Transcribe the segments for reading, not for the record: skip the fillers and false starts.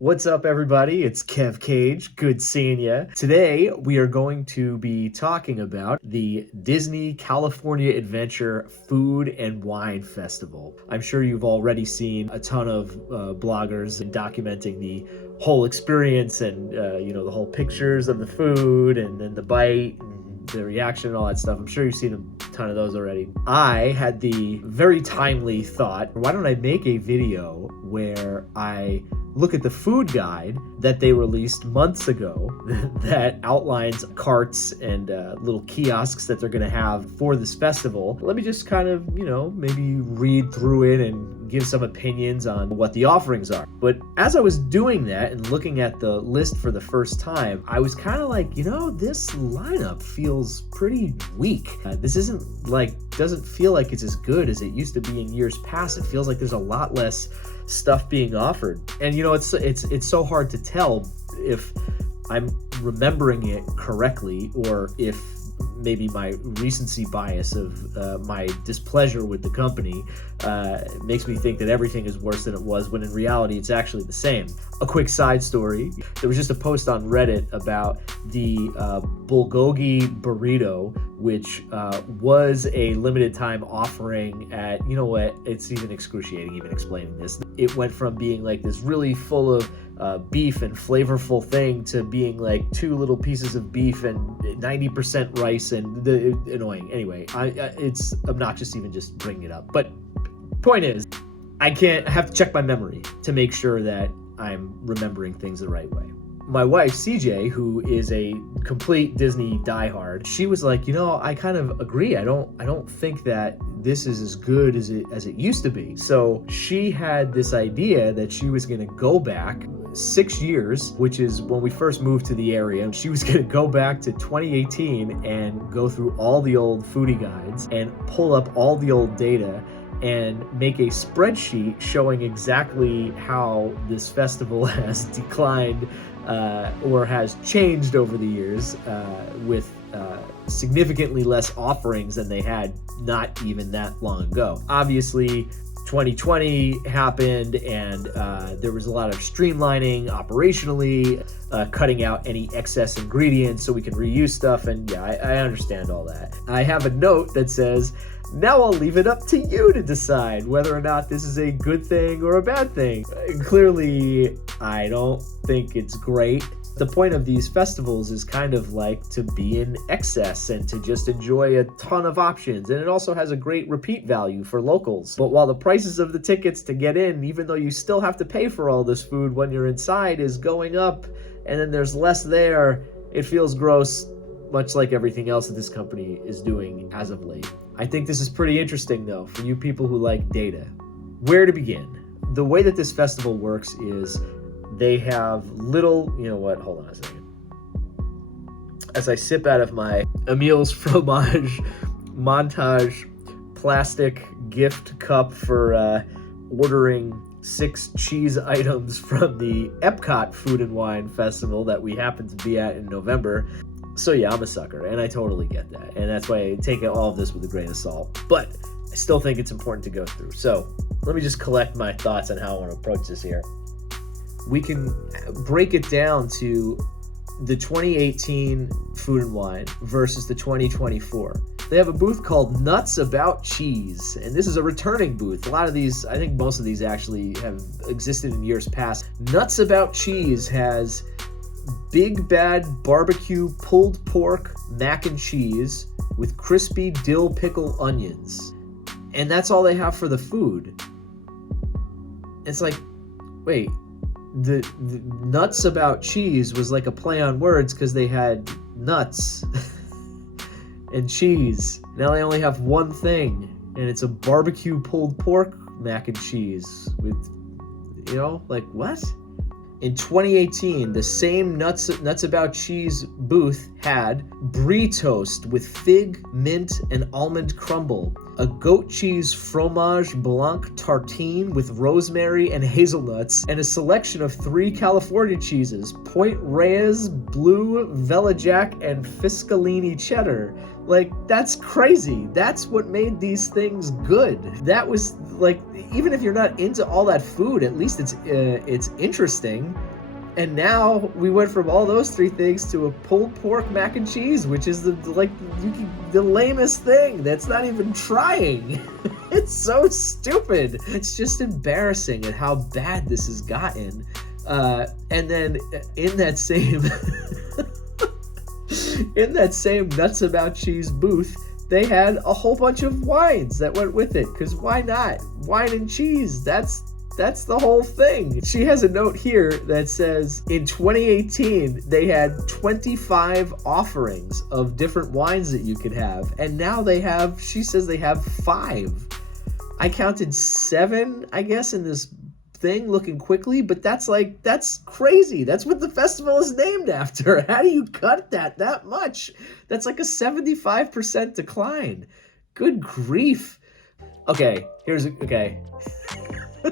What's up, everybody? It's Kev Cage. Good seeing ya. Today, we are going to be talking about the Disney California Adventure Food and Wine Festival. I'm sure you've already seen a ton of bloggers documenting the whole experience and, the whole pictures of the food and then the bite and the reaction and all that stuff. I'm sure you've seen a ton of those already. I had the very timely thought, why don't I make a video where I look at the food guide that they released months ago that outlines carts and little kiosks that they're going to have for this festival. Let me just kind of, maybe read through it and give some opinions on what the offerings are. But as I was doing that and looking at the list for the first time, I was kind of like, this lineup feels pretty weak. This doesn't feel like it's as good as it used to be in years past. It feels like there's a lot less stuff being offered. And it's so hard to tell if I'm remembering it correctly or if maybe my recency bias of my displeasure with the company makes me think that everything is worse than it was, when in reality it's actually the same. A quick side story, there was just a post on Reddit about the bulgogi burrito, which was a limited time offering at, it's even excruciating even explaining this. It went from being like this really full of beef and flavorful thing to being like two little pieces of beef and 90% rice and annoying. Anyway, it's obnoxious even just bringing it up. But point is, I have to check my memory to make sure that I'm remembering things the right way. My wife, CJ, who is a complete Disney diehard, she was like, I kind of agree. I don't think that this is as good as it used to be. So she had this idea that she was going to go back 6 years, which is when we first moved to the area. She was going to go back to 2018 and go through all the old foodie guides and pull up all the old data and make a spreadsheet showing exactly how this festival has declined or has changed over the years with significantly less offerings than they had not even that long ago. Obviously, 2020 happened and there was a lot of streamlining operationally, cutting out any excess ingredients so we can reuse stuff, and I understand all that. I have a note that says, now I'll leave it up to you to decide whether or not this is a good thing or a bad thing. Clearly, I don't think it's great. The point of these festivals is kind of like to be in excess and to just enjoy a ton of options. And it also has a great repeat value for locals. But while the prices of the tickets to get in, even though you still have to pay for all this food when you're inside, is going up, and then there's less there, it feels gross, much like everything else that this company is doing as of late. I think this is pretty interesting, though, for you people who like data. Where to begin? The way that this festival works is they have little, hold on a second. As I sip out of my Emil's Fromage Montage plastic gift cup for ordering 6 cheese items from the Epcot Food and Wine Festival that we happen to be at in November. So yeah, I'm a sucker, and I totally get that. And that's why I take all of this with a grain of salt. But I still think it's important to go through. So let me just collect my thoughts on how I want to approach this here. We can break it down to the 2018 Food and Wine versus the 2024. They have a booth called Nuts About Cheese, and this is a returning booth. A lot of these, I think most of these actually have existed in years past. Nuts About Cheese has Big Bad Barbecue Pulled Pork Mac and Cheese with crispy dill pickle onions. And that's all they have for the food. It's like, wait, the Nuts About Cheese was like a play on words because they had nuts and cheese. Now they only have one thing, and it's a barbecue pulled pork mac and cheese with, what? In 2018, the same Nuts About Cheese booth had brie toast with fig, mint, and almond crumble, a goat cheese fromage blanc tartine with rosemary and hazelnuts, and a selection of 3 California cheeses, Point Reyes, Blue, Velajac, and Fiscalini cheddar. Like, that's crazy. That's what made these things good. That was, like, even if you're not into all that food, at least it's interesting. And now we went from all those 3 things to a pulled pork mac and cheese, which is the lamest thing. That's not even trying. It's so stupid. It's just embarrassing at how bad this has gotten. And then in that same Nuts About Cheese booth, they had a whole bunch of wines that went with it. Because why not? Wine and cheese. That's the whole thing. She has a note here that says in 2018, they had 25 offerings of different wines that you could have. And now she says they have 5. I counted 7, I guess, in this thing looking quickly, but that's crazy. That's what the festival is named after. How do you cut that much? That's like a 75% decline. Good grief. Okay.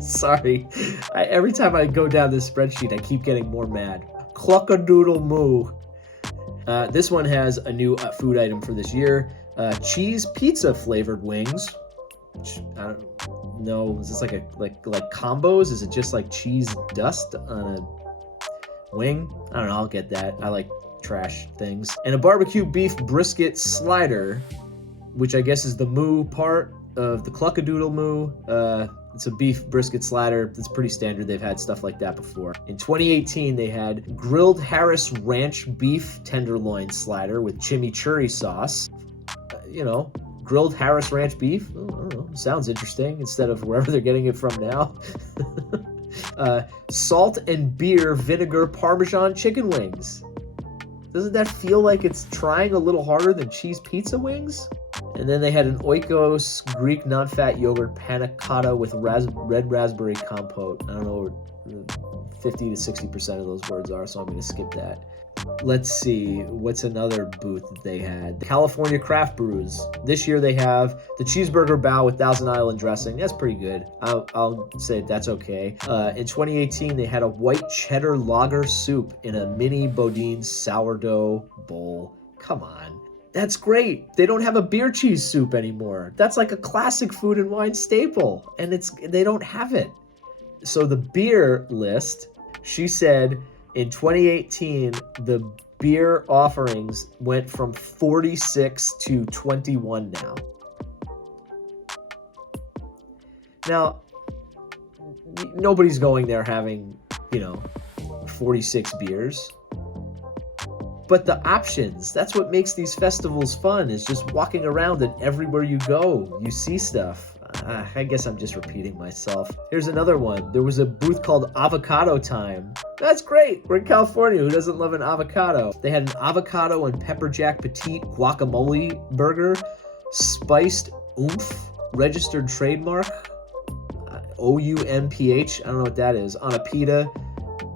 Sorry. Every time I go down this spreadsheet, I keep getting more mad. Cluckadoodle moo. This one has a new food item for this year. Cheese pizza flavored wings. I don't know. Is this like combos? Is it just like cheese dust on a wing? I don't know. I'll get that. I like trash things. And a barbecue beef brisket slider, which I guess is the moo part of the cluckadoodle moo. It's a beef brisket slider. It's pretty standard. They've had stuff like that before. In 2018, they had grilled Harris Ranch beef tenderloin slider with chimichurri sauce. Grilled Harris Ranch beef. I don't know. Sounds interesting instead of wherever they're getting it from now. Salt and beer vinegar Parmesan chicken wings. Doesn't that feel like it's trying a little harder than cheese pizza wings? And then they had an Oikos Greek non-fat yogurt panna cotta with red raspberry compote. I don't know what 50 to 60% of those words are, so I'm going to skip that. Let's see, what's another booth that they had? California Craft Brews. This year they have the cheeseburger bao with Thousand Island dressing. That's pretty good. I'll say that's okay. In 2018, they had a white cheddar lager soup in a mini Bodine sourdough bowl. Come on. That's great. They don't have a beer cheese soup anymore. That's like a classic food and wine staple, and they don't have it. So the beer list, she said in 2018, the beer offerings went from 46 to 21 now. Now, nobody's going there having, 46 beers. But the options, that's what makes these festivals fun, is just walking around and everywhere you go, you see stuff. I guess I'm just repeating myself. Here's another one. There was a booth called Avocado Time. That's great. We're in California. Who doesn't love an avocado? They had an avocado and pepper jack petite guacamole burger, spiced oomph, registered trademark, OUMPH. I don't know what that is. On a pita.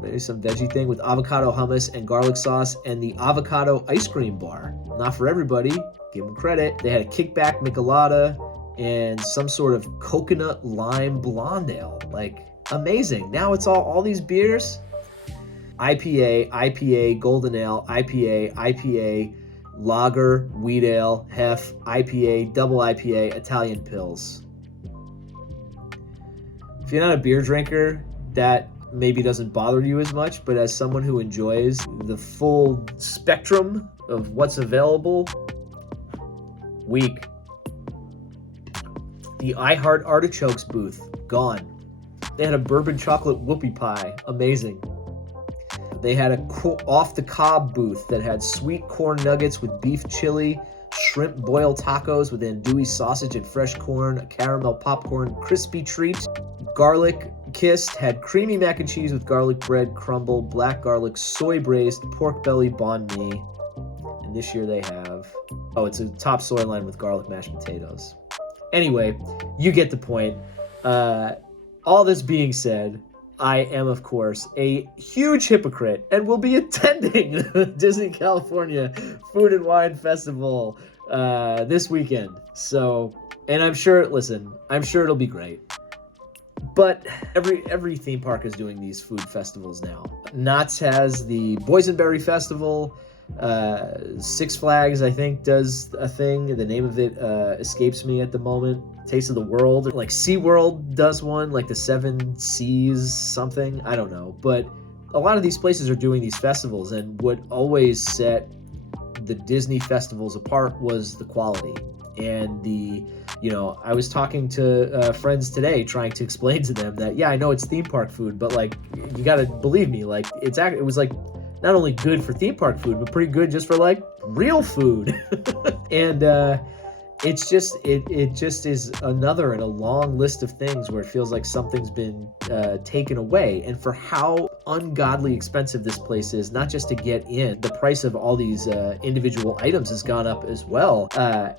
Maybe some veggie thing with avocado hummus and garlic sauce, and the avocado ice cream bar. Not for everybody. Give them credit. They had a kickback michelada and some sort of coconut lime blonde ale. Like, amazing. Now it's all these beers. IPA, golden ale, IPA, lager, wheat ale, hef, IPA, double IPA, Italian pills. If you're not a beer drinker, that maybe doesn't bother you as much, but as someone who enjoys the full spectrum of what's available, weak. The I Heart Artichokes booth, gone. They had a bourbon chocolate whoopie pie, amazing. They had a off the cob booth that had sweet corn nuggets with beef chili, shrimp boiled tacos with andouille sausage and fresh corn, a caramel popcorn crispy treat. Garlic Kissed had creamy mac and cheese with garlic bread crumble, black garlic soy braised pork belly banh mi. And this year they have, it's a top soy line with garlic mashed potatoes. Anyway, you get the point. All this being said, I am, of course, a huge hypocrite and will be attending the Disney California Food and Wine Festival this weekend. So, and I'm sure, listen, I'm sure it'll be great. But every theme park is doing these food festivals now. Knott's has the Boysenberry Festival. Six Flags, I think, does a thing. The name of it escapes me at the moment. Taste of the World. Like SeaWorld does one, like the Seven Seas something. I don't know. But a lot of these places are doing these festivals, and what always set the Disney festivals apart was the quality. And I was talking to friends today trying to explain to them that, yeah, I know it's theme park food, but like, you gotta believe me, like, it was like not only good for theme park food, but pretty good just for like real food. And it just is another in a long list of things where it feels like something's been taken away. And for how ungodly expensive this place is, not just to get in, the price of all these individual items has gone up as well.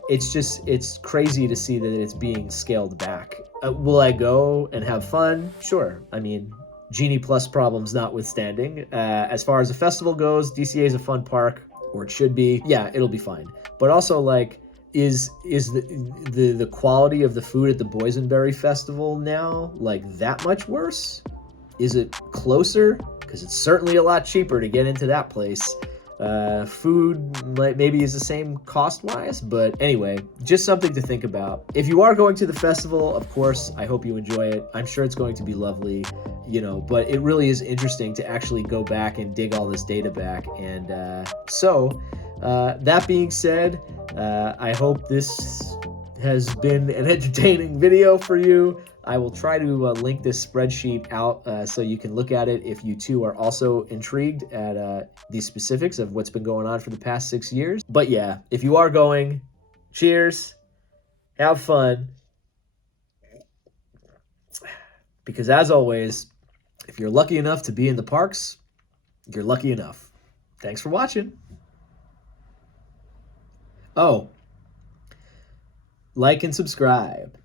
It's crazy to see that it's being scaled back. Will I go and have fun? Sure. I mean, Genie Plus problems notwithstanding. As far as the festival goes, DCA is a fun park, or it should be. Yeah, it'll be fine. But also, like, is the quality of the food at the Boysenberry Festival now like that much worse? Is it closer? Because it's certainly a lot cheaper to get into that place. Food maybe is the same cost-wise, but anyway, just something to think about. If you are going to the festival, of course, I hope you enjoy it. I'm sure it's going to be lovely, but it really is interesting to actually go back and dig all this data back. And that being said, I hope this has been an entertaining video for you. I will try to link this spreadsheet out so you can look at it if you too are also intrigued at the specifics of what's been going on for the past 6 years. But yeah, if you are going, cheers, have fun. Because as always, if you're lucky enough to be in the parks, you're lucky enough. Thanks for watching. Oh, like and subscribe.